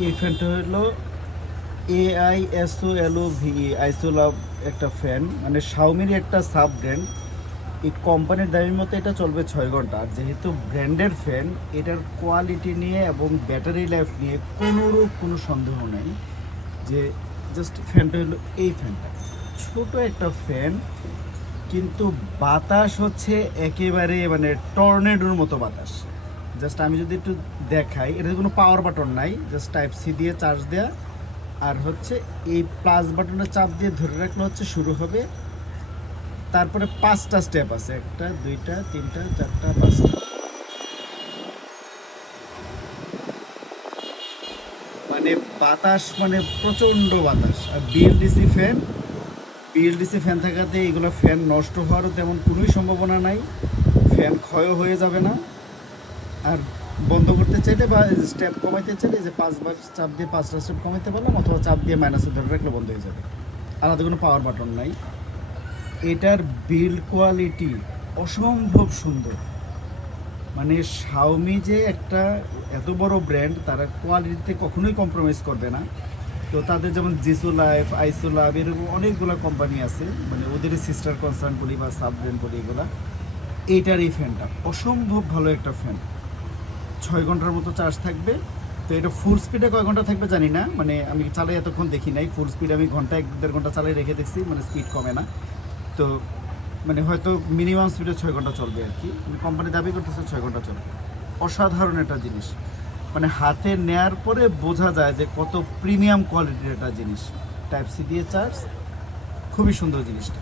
এই ফ্যানটা হলো AISOLOVE আইসোলাভ একটা ফ্যান, মানে শাওমির একটা সাব ব্র্যান্ড। এই কোম্পানির দাবির মতো এটা চলবে 6 ঘন্টা। আর যেহেতু ব্র্যান্ডের ফ্যান, এটার কোয়ালিটি নিয়ে এবং ব্যাটারি লাইফ নিয়ে কোনো সন্দেহ নেই যে জাস্ট ফ্যানটা হলো এই ফ্যানটা। ছোট একটা ফ্যান, কিন্তু বাতাস হচ্ছে একেবারে মানে টর্নেডোর মতো বাতাস। জাস্ট আমি যদি একটু দেখাই, এটাতে কোনো পাওয়ার বাটন নাই, জাস্ট টাইপ সি দিয়ে চার্জ দেয়া। আর হচ্ছে এই প্লাস বাটনের চাপ দিয়ে ধরে রাখলে হচ্ছে শুরু হবে। তারপরে 5টা স্টেপ আছে, 1টা 2টা 3টা 4টা 5টা, মানে বাতাস মানে প্রচণ্ড বাতাস। আর বিএলডিসি ফ্যান থাকাতে এগুলো ফ্যান নষ্ট হওয়ারও তেমন কোনোই সম্ভাবনা নাই, ফ্যান ক্ষয় হয়ে যাবে না। আর বন্ধ করতে চাইলে বা স্টেপ কমাইতে চাইলে যে 5বার চাপ দিয়ে 5টা স্টেপ কমাইতে পারলাম, অথবা চাপ দিয়ে মাইনাসে ধরে রাখলে বন্ধ হয়ে যাবে। আলাদা কোনো পাওয়ার বাটন নাই। এটার বিল্ড কোয়ালিটি অসম্ভব সুন্দর। মানে শাওমি যে একটা এত বড় ব্র্যান্ড, তারা কোয়ালিটিতে কখনোই কম্প্রোমাইজ করবে না। তো তাদের যেমন জিসো লাইফ, আইসো লাভ, এরকম অনেকগুলো কোম্পানি আছে, মানে ওদের সিস্টার কনসার্ন বলি বা সাব ব্র্যান্ড বলি এগুলা। এইটার এই ফ্যানটা অসম্ভব ভালো একটা ফ্যান। 6 ঘন্টার মতো চার্জ থাকবে। তো এটা ফুল স্পিডে কয় ঘন্টা থাকবে জানি না, মানে আমি চালাই এতক্ষণ দেখি নাই। ফুল স্পিড আমি ঘন্টা 1-1.5 ঘন্টা চালাই রেখে দেখছি, মানে স্পিড কমে না। তো মানে হয়তো মিনিমাম স্পিডে 6 ঘন্টা চলবে আর কি। মানে কোম্পানি দাবি করতেছে 6 ঘন্টা চলবে। অসাধারণ একটা জিনিস, মানে হাতে নেয়ার পরে বোঝা যায় যে কত প্রিমিয়াম কোয়ালিটির একটা জিনিস। টাইপ সি দিয়ে চার্জ, খুবই সুন্দর জিনিসটা।